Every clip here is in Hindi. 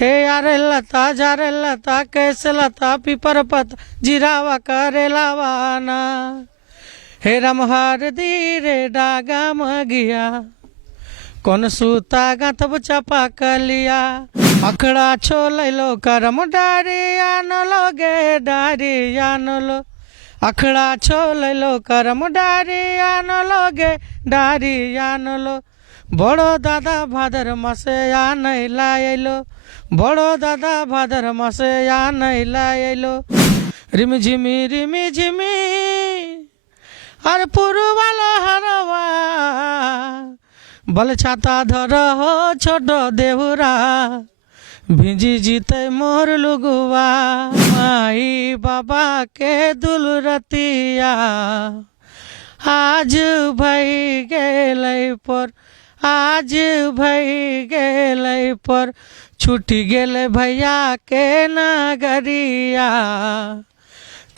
हे यारे लता जारे लता कैसे लता पीपर पता जिरावा करे लावाना हे रमहार धीरे डागा मगिया कौन सूता गाथब चपा कलिया अखड़ा छोलो करम डारिया न लोगे डारिया न लो अखड़ा छोलो करम डारिया न लोगे डारिया न लो बड़ो दादा भादर मसे या नहीं लायलो बड़ो दादा भादर मसे या नहीं लायलो रिम झिमी अरे पुरवाला हरवा बल छाता धर हो छोटो देवरा भिजी जीते मोर लुगुआ माई बाबा के दुलरतिया आज भई गेलै पर आज भई गेलै पर छूटी गेलै भैया के नगरिया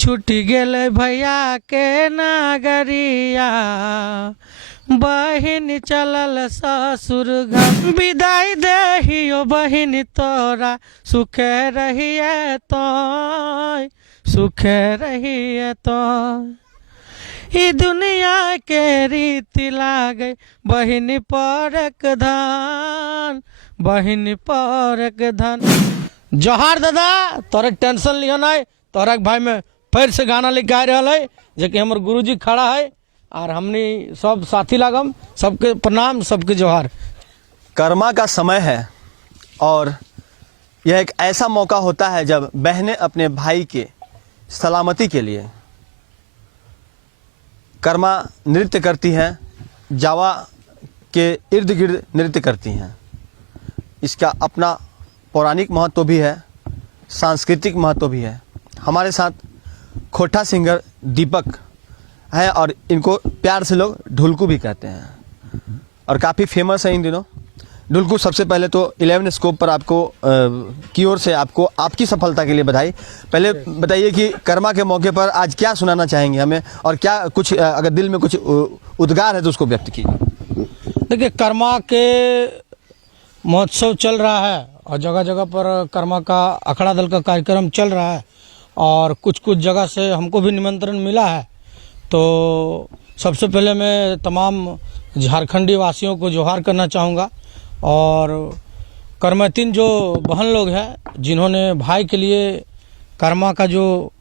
छूटी गेलै भैया के नगरिया बहिन चलल ससुर घर विदाई दहियो बहिन तोरा सुखे रहिए तो सुखे रहिए तो ई दुनिया के रीति लागे बहिन परक धन बहिन परक धन। जोहार दादा तोरे टेंशन लियो ना तोरा भाई में फिर से गाना लेके आ रहा है जो कि हमारे गुरुजी खड़ा है और हमने सब साथी लागम सबके प्रणाम सबके जोहार। कर्मा का समय है और यह एक ऐसा मौका होता है जब बहनें अपने भाई के सलामती के लिए कर्मा नृत्य करती हैं, जावा के इर्द गिर्द नृत्य करती हैं। इसका अपना पौराणिक महत्व भी है, सांस्कृतिक महत्व भी है। हमारे साथ खोटा सिंगर दीपक है और इनको प्यार से लोग ढुलकू भी कहते हैं और काफ़ी फेमस है इन दिनों। ढुलकू सबसे पहले तो 11 स्कोप पर आपको की ओर से आपको आपकी सफलता के लिए बधाई। पहले बताइए कि कर्मा के मौके पर आज क्या सुनाना चाहेंगे हमें और क्या कुछ अगर दिल में कुछ उद्गार है तो उसको व्यक्त कीजिए। देखिए कर्मा के महोत्सव चल रहा है और जगह जगह पर कर्मा का अखाड़ा दल का कार्यक्रम चल रहा है और कुछ कुछ जगह से हमको भी निमंत्रण मिला है। तो सबसे पहले मैं तमाम झारखंडी वासियों को जोहार करना चाहूँगा और कर्मतीन जो बहन लोग हैं जिन्होंने भाई के लिए कर्मा का जो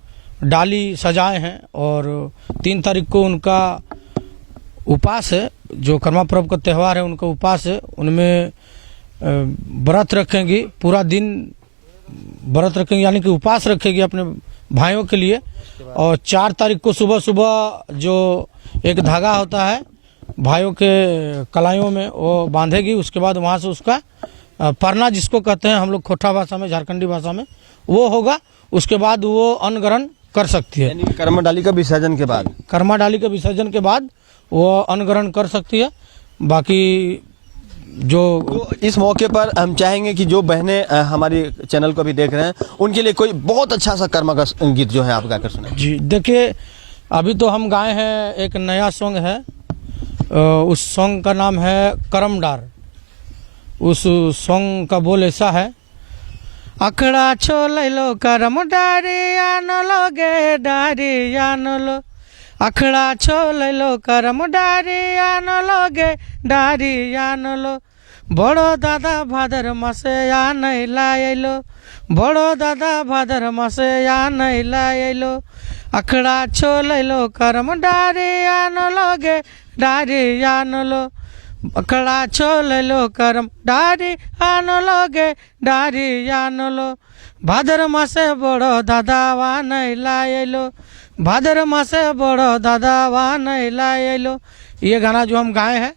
डाली सजाए हैं और 3 तारीख को उनका उपास है, जो कर्मा पर्व का त्यौहार है उनका उपास है, उनमें व्रत रखेंगी, पूरा दिन व्रत रखेंगे यानी कि उपास रखेंगी अपने भाइयों के लिए। और 4 तारीख को सुबह सुबह जो एक धागा होता है भाइयों के कलाइयों में वो बांधेगी, उसके बाद वहाँ से उसका परना जिसको कहते हैं हम लोग खोटा भाषा में झारखंडी भाषा में वो होगा, उसके बाद वो अन्न ग्रहण कर सकती है। यानी कर्मा डाली का विसर्जन के बाद कर्मा डाली के विसर्जन के बाद वो अन्न ग्रहण कर सकती है। बाकी जो तो इस मौके पर हम चाहेंगे कि जो बहनें हमारी चैनल को भी देख रहे हैं उनके लिए कोई बहुत अच्छा सा कर्मा का गीत जो है आप गाकर सुनाएं। जी देखिए अभी तो हम गाए हैं एक नया सॉन्ग है, उस सॉन्ग का नाम है करमडार। उस सॉन्ग का बोल ऐसा है, अखड़ा छोलो करम डारिया न लोगे डारिया न लो अखड़ा छोलो करम डारिया न लोगे डारिया न लो बड़ो दादा भादर मसे या नहीं लायलो बड़ो दादा भादर मसे या नहीं लायलो अखड़ा छोलो करम डारिया न लोगे डारिया न लो अखड़ा छोलो करम डारिया न लोगे डारिया न लो भादर मासे बड़ो दादा वा नहीं लायलो भादर मासे बड़ो दादा वा नहीं लायलो। ये गाना जो हम गाए हैं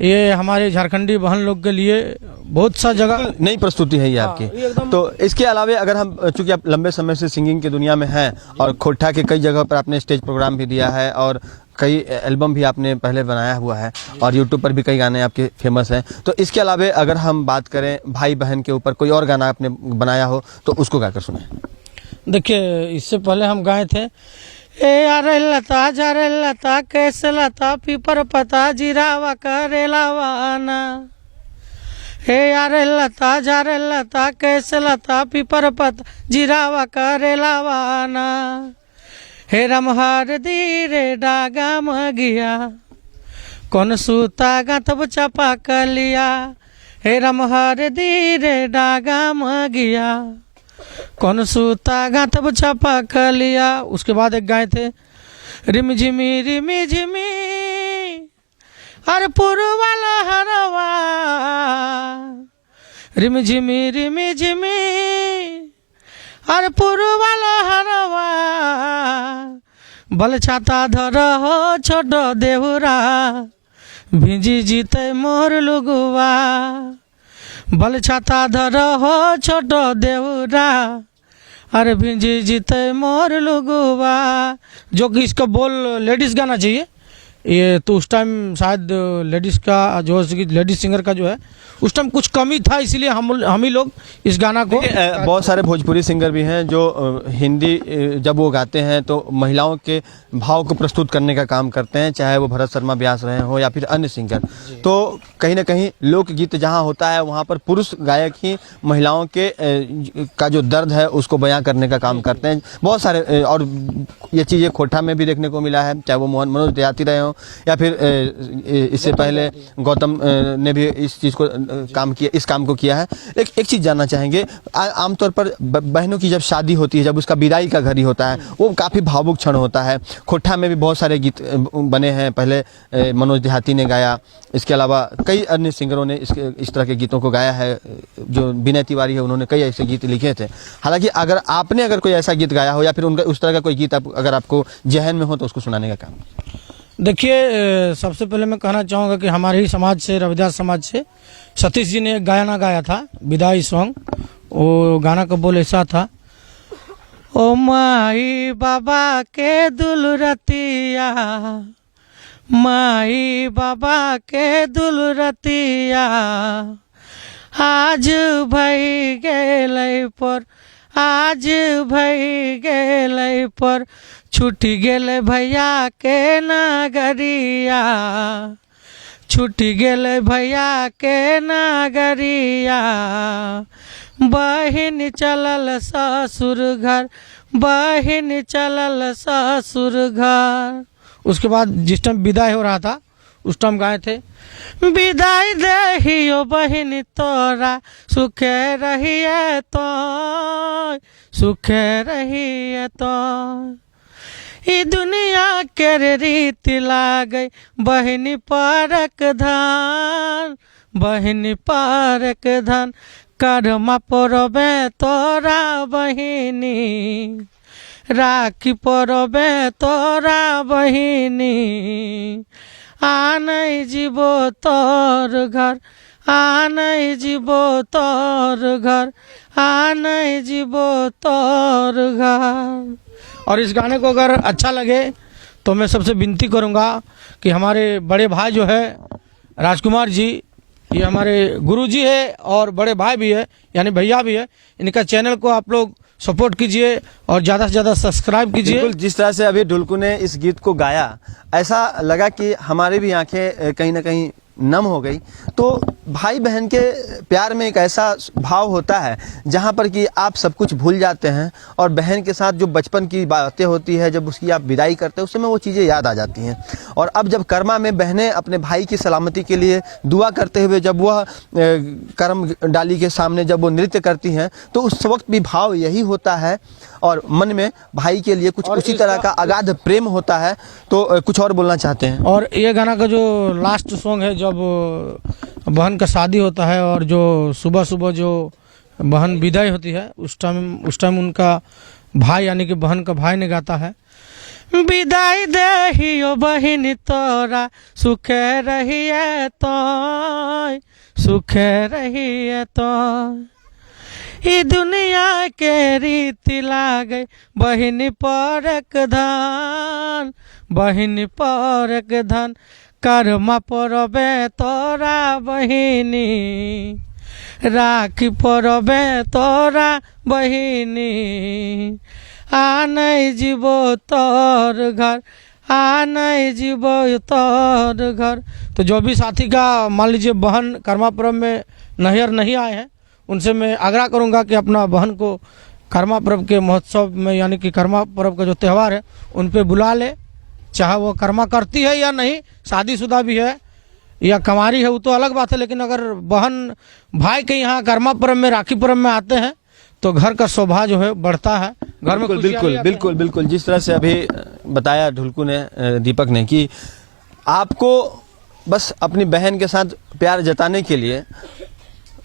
ये हमारे झारखंडी बहन लोग के लिए बहुत सा जगह नई प्रस्तुति है ये आपकी। तो इसके अलावा अगर हम चूंकि आप लंबे समय से सिंगिंग की दुनिया में हैं और खोटा के कई जगह पर आपने स्टेज प्रोग्राम भी दिया है और कई एल्बम भी आपने पहले बनाया हुआ है और यूट्यूब पर भी कई गाने आपके फेमस हैं, तो इसके अलावा अगर हम बात करें भाई बहन के ऊपर कोई और गाना आपने बनाया हो तो उसको गाकर सुनाएं। देखिए इससे पहले हम गाए थे ए अरे लता जरे लता कैसे लता पीपर पता जिरावा करेलावाना हे यारे लता जारे लता कैसे लता पिपर पत जिरावा करे लावाना हे राम हर धीरे डागा मगिया कौन सूता गाथब चपा कलिया हे राम हर धीरे डागा मगिया कौन सूता गाथब चपा कलिया। उसके बाद एक गाय थे रिम झिमी हर पुरवा लहरवा रिम झिमी हर पुरवा लहरवा बल छाता धर हो छोट देहुरा भिजी जीते मोर लुगुआ बल छाता धर हो छोट देहुरा अरे भिजी जीते मोर लुगुआ, जो कि इसका बोल लेडीज़ गाना चाहिए। ये तो उस टाइम शायद लेडीज़ का जो लेडीज़ सिंगर का जो है उस टाइम कुछ कमी था, इसलिए हम ही लोग इस गाना को। बहुत सारे भोजपुरी सिंगर भी हैं जो हिंदी जब वो गाते हैं तो महिलाओं के भाव को प्रस्तुत करने का काम करते हैं, चाहे वो भरत शर्मा व्यास रहे हो या फिर अन्य सिंगर। तो कहीं ना कहीं लोकगीत जहाँ होता है वहाँ पर पुरुष गायक ही महिलाओं के का जो दर्द है उसको बयां करने का काम करते हैं। बहुत सारे और ये चीज़ें खोटा में भी देखने को मिला है, चाहे वो मनोज देहाती रहे हों या फिर इससे पहले गौतम ने भी इस चीज़ को काम किया, इस काम को किया है। एक चीज़ जानना चाहेंगे, आमतौर पर बहनों की जब शादी होती है, जब उसका विदाई का घड़ी होता है, वो काफ़ी भावुक क्षण होता है। खोटा में भी बहुत सारे गीत बने हैं, पहले मनोज देहाती ने गाया, इसके अलावा कई अन्य सिंगरों ने इस तरह के गीतों को गाया है। जो विनय तिवारी है उन्होंने कई ऐसे गीत लिखे थे। हालांकि अगर आपने कोई ऐसा गीत गाया हो या फिर उनका उस तरह का कोई गीत अगर आपको जहन में हो तो उसको सुनाने का काम। देखिए, सबसे पहले मैं कहना चाहूँगा कि हमारे ही समाज से, रविदास समाज से सतीश जी ने एक गाना गाया था, विदाई सॉन्ग। वो गाना का बोल ऐसा था, ओ माई बाबा के दुलरतिया, माई बाबा के दुलरतिया, आज भई गेलै पर, आज भई गेलै पर, छूटी गेलै भैया के नगरिया, छूटी गेलै भैया के नगरिया, बहिन चलल ससुर घर, बहिन चलल ससुर घर। उसके बाद जिस टाइम विदाई हो रहा था उस टाइम गाए थे, विदाई दहियो बहिन तोरा, सुखे रहिए तो, सुखे रहिए तो, ई दुनिया के रीति लागै बहिनी पारक धान, बहिनी पारक धान, कर्मा परबे तोरा बहिनी, राखी परबे तोरा बहिनी, आनै जीवो तोर घर, आनै जीवो तोर घर, आनै जीवो तोर घर। और इस गाने को अगर अच्छा लगे तो मैं सबसे विनती करूंगा कि हमारे बड़े भाई जो है राजकुमार जी, ये हमारे गुरुजी है और बड़े भाई भी है, यानी भैया भी है, इनका चैनल को आप लोग सपोर्ट कीजिए और ज़्यादा से ज़्यादा सब्सक्राइब कीजिए। बिल्कुल, जिस तरह से अभी ढुलकू ने इस गीत को गाया, ऐसा लगा कि हमारी भी आंखें कहीं ना कहीं नम हो गई। तो भाई बहन के प्यार में एक ऐसा भाव होता है जहाँ पर कि आप सब कुछ भूल जाते हैं और बहन के साथ जो बचपन की बातें होती है, जब उसकी आप विदाई करते हैं उस समय वो चीज़ें याद आ जाती हैं। और अब जब कर्मा में बहनें अपने भाई की सलामती के लिए दुआ करते हुए जब वह कर्म डाली के सामने जब वो नृत्य करती हैं तो उस वक्त भी भाव यही होता है और मन में भाई के लिए कुछ उसी तरह का अगाध प्रेम होता है। तो कुछ और बोलना चाहते हैं? और ये गाना का जो लास्ट सॉन्ग है, जब बहन का शादी होता है और जो सुबह सुबह जो बहन विदाई होती है उस टाइम उनका भाई यानी कि बहन का भाई ने गाता है, विदाई देहियो बहिन तोरा, सुखे रहिए तो, सुखे रहिए तो, ई दुनिया के रीति लागे बहिनी परक धान, बहिनी परक धान, कर्मा परबे तोरा बहिनी, राखी परबे तोरा बहिनी, आनै जीवो तोर घर, आनै जीवो तोर घर। तो जो भी साथी का मान लीजिए बहन कर्मा पर्व में नैहर नहीं आए हैं, उनसे मैं आग्रह करूंगा कि अपना बहन को कर्मा पर्व के महोत्सव में, यानी कि कर्मा पर्व का जो त्यौहार है उन पे बुला ले। चाहे वो कर्मा करती है या नहीं, शादीशुदा भी है या कंवारी है, वो तो अलग बात है, लेकिन अगर बहन भाई के यहाँ कर्मा पर्व में, राखी पर्व में आते हैं तो घर का शोभा जो है बढ़ता है, घर में बिल्कुल बिल्कुल बिल्कुल बिल्कुल। जिस तरह से अभी बताया ढुलकू ने, दीपक ने, कि आपको बस अपनी बहन के साथ प्यार जताने के लिए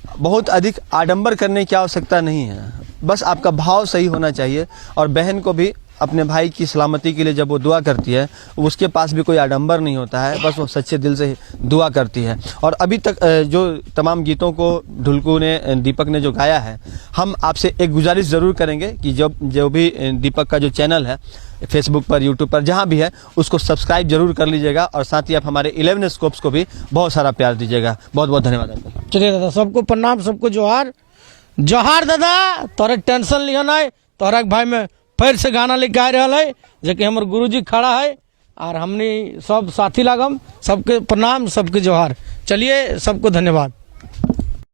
बहुत अधिक आडंबर करने की आवश्यकता नहीं है, बस आपका भाव सही होना चाहिए। और बहन को भी अपने भाई की सलामती के लिए जब वो दुआ करती है, उसके पास भी कोई आडंबर नहीं होता है, बस वो सच्चे दिल से दुआ करती है। और अभी तक जो तमाम गीतों को ढुलकू ने, दीपक ने जो गाया है, हम आपसे एक गुजारिश ज़रूर करेंगे कि जो भी दीपक का जो चैनल है फेसबुक पर, यूट्यूब पर, जहाँ भी है, उसको सब्सक्राइब जरूर कर लीजिएगा और साथ ही आप हमारे 11 स्कोप्स को भी बहुत सारा प्यार दीजिएगा। बहुत बहुत धन्यवाद आपका। चलिए दादा, सबको प्रणाम, सबको जोहार। जोहार दादा, तोरे टेंशन लिया नहीं, तोरा के भाई में फिर से गाना लेके आ रहा है, जो कि हमारे गुरुजी खड़ा है और हमने सब साथी लागम, सबके प्रणाम, सबके जोहार। चलिए, सबको धन्यवाद।